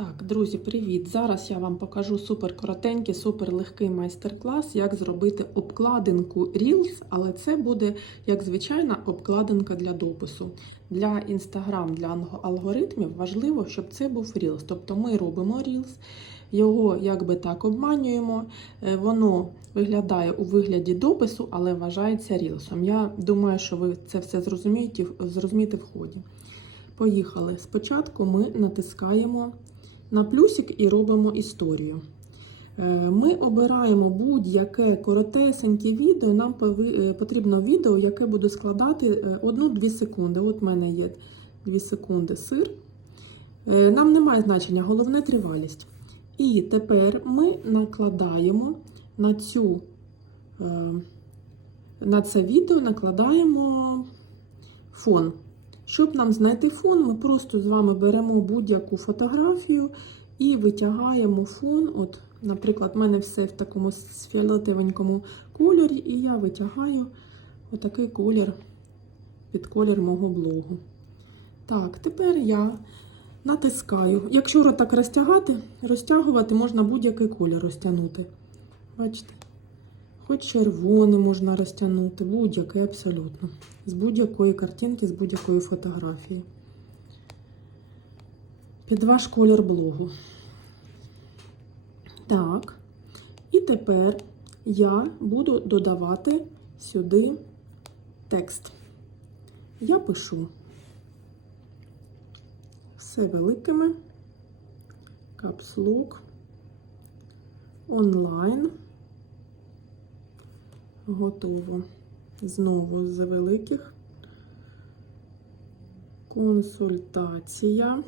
Так, друзі, привіт! Зараз я вам покажу супер коротенький, супер легкий майстер-клас, як зробити обкладинку Reels, але це буде, як звичайна, обкладинка для допису. Для Instagram, для алгоритмів важливо, щоб це був Reels. Тобто ми робимо Reels, його якби так обманюємо, е, воно виглядає у вигляді допису, але вважається Reels. Я думаю, що ви це все зрозумієте, зрозумієте в ході. Поїхали. Спочатку ми натискаємо на плюсик і робимо історію. Е, Ми обираємо будь-яке коротесеньке відео. Нам е, потрібно відео, яке буде складати 1-2 секунди. От в мене є 2 секунди сир. Е, Нам немає значення, головне тривалість. І тепер ми накладаємо на цю е, на це відео накладаємо фон. Щоб нам знайти фон, ми просто з вами беремо будь-яку фотографію і витягаємо фон. От, Наприклад, в мене все в такому фіолетовенькому кольорі, і я витягаю отакий колір під колір мого блогу. Так, тепер я натискаю. Якщо так розтягати, розтягувати можна будь-який колір розтягнути. Бачите? Хоч червоний можна розтягнути, будь-який абсолютно. З будь-якої картинки, з будь-якої фотографії. Під ваш колір блогу. Так. І тепер я буду додавати сюди текст. Я пишу все великими, капслук, онлайн. Готово. Знову з великих. Консультація.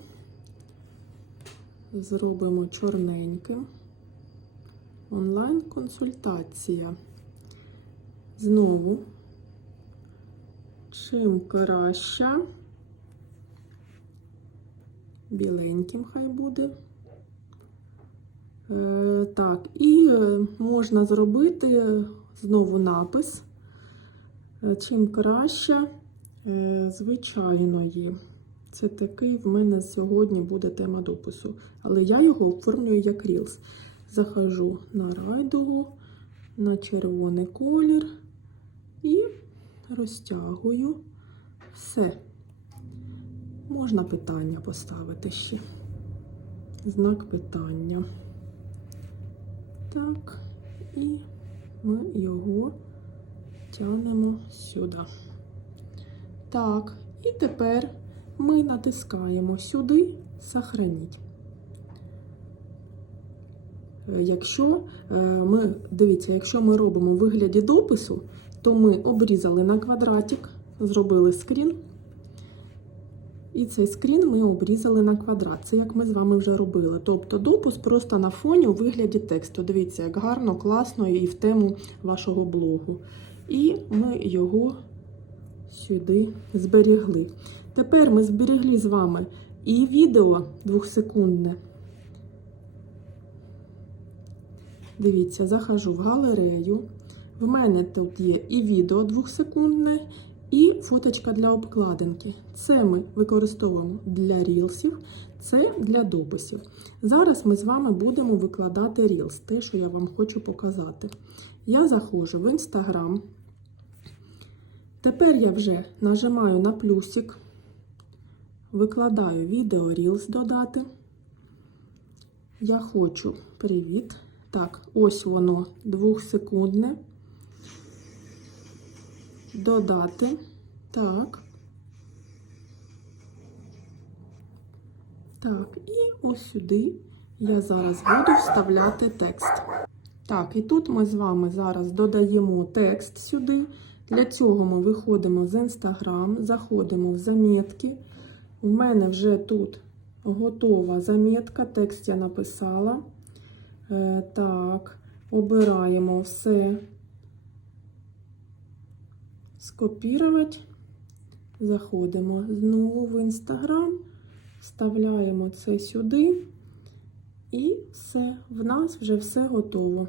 Зробимо чорненьким. Онлайн-консультація. Знову. Чим краща. Біленьким хай буде. Е, Так, і е, можна зробити знову напис. Е, Чим краще е, звичайної. Це такий в мене сьогодні буде тема допису. Але я його оформлюю як Reels. Захожу на райдугу, на червоний колір і розтягую все. Можна питання поставити ще. Знак питання. Так, і ми його тягнемо сюди. Так, і тепер ми натискаємо сюди Сохраніть. Е, Якщо е, ми, дивіться, якщо ми робимо вигляді допису, то ми обрізали на квадратик, зробили скрін. І цей скрін ми обрізали на квадрат. Це як ми з вами вже робили. Тобто допис просто на фоні у вигляді тексту. Дивіться, як гарно, класно і в тему вашого блогу. І ми його сюди зберігли. Тепер ми зберегли з вами і відео двохсекундне. Дивіться, захожу в галерею. В мене тут є і відео двохсекундне, і фоточка для обкладинки. Це ми використовуємо для рілсів, це для дописів. Зараз ми з вами будемо викладати рілс, те, що я вам хочу показати. Я заходжу в Instagram. Тепер я вже нажимаю на плюсик, викладаю відео Reels додати. Я хочу привіт. Так, ось воно двохсекундне. Додати. Так. Так, і ось сюди я зараз буду вставляти текст. Так, і тут ми з вами зараз додаємо текст сюди. Для цього ми виходимо з Instagram, заходимо в замітки. У мене вже тут готова замітка, текст я написала. Е, так, обираємо все. Скопірувати. Заходимо знову в Instagram, вставляємо це сюди. І все, в нас вже все готово.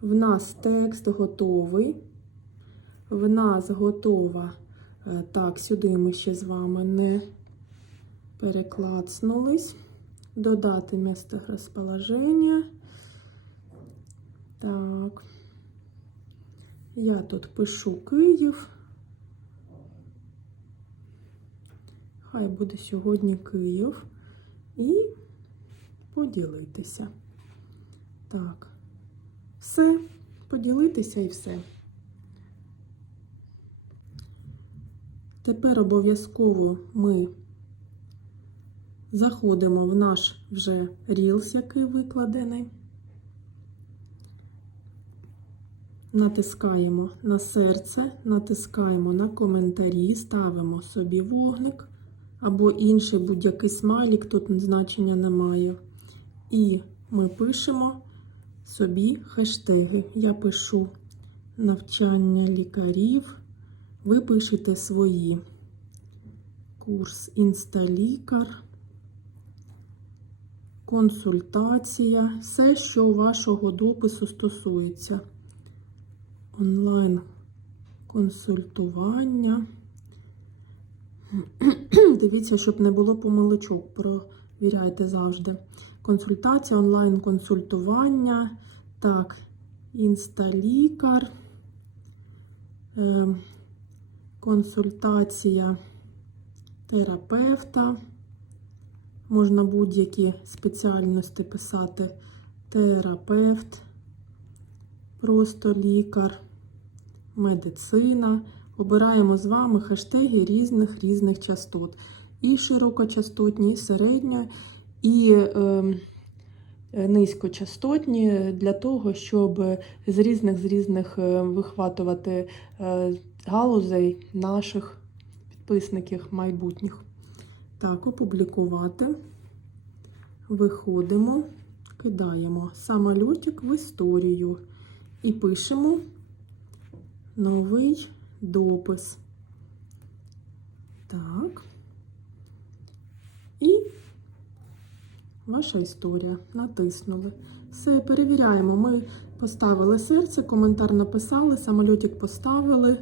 В нас текст готовий. В нас готова. е, Так, сюди ми ще з вами не переклацнулись. Додати місце розположення. Так. Я тут пишу Київ. Хай буде сьогодні Київ. І поділитися. Так. Все. Поділитися і все. Тепер обов'язково ми заходимо в наш вже Reels, який викладений. Натискаємо на серце, натискаємо на коментарі, ставимо собі вогник або інший будь-який смайлік, тут значення немає. І ми пишемо собі хештеги. Я пишу навчання лікарів. Ви пишете свої. Курс інсталікар, консультація, все, що вашого допису стосується. Онлайн консультування. Дивіться, щоб не було помилочок, провіряйте завжди. Консультація, онлайн консультування. Так, інсталікар. Е, консультація терапевта. Можна будь-які спеціальності писати терапевт, просто лікар, медицина. Обираємо з вами хештеги різних різних частот. І широкочастотні, і середньо, і е, низькочастотні для того, щоб з різних з різних е, вихватувати е, галузей наших підписників майбутніх. Так, опублікувати. Виходимо, кидаємо самольотик в історію і пишемо новий допис. Так. І ваша історія. Натиснули. Все, перевіряємо. Ми поставили серце, коментар написали, самольотик поставили.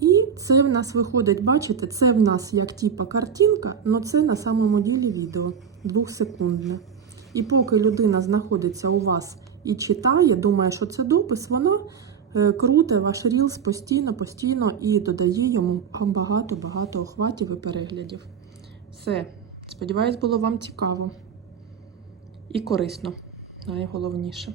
І це в нас виходить, бачите, це в нас як типа картинка, але це на самому ділі відео двохсекундне. І поки людина знаходиться у вас і читає, думає, що це допис, вона е, круте ваш рілс постійно, постійно і додає йому багато-багато охватів і переглядів. Все. Сподіваюсь, було вам цікаво і корисно, найголовніше.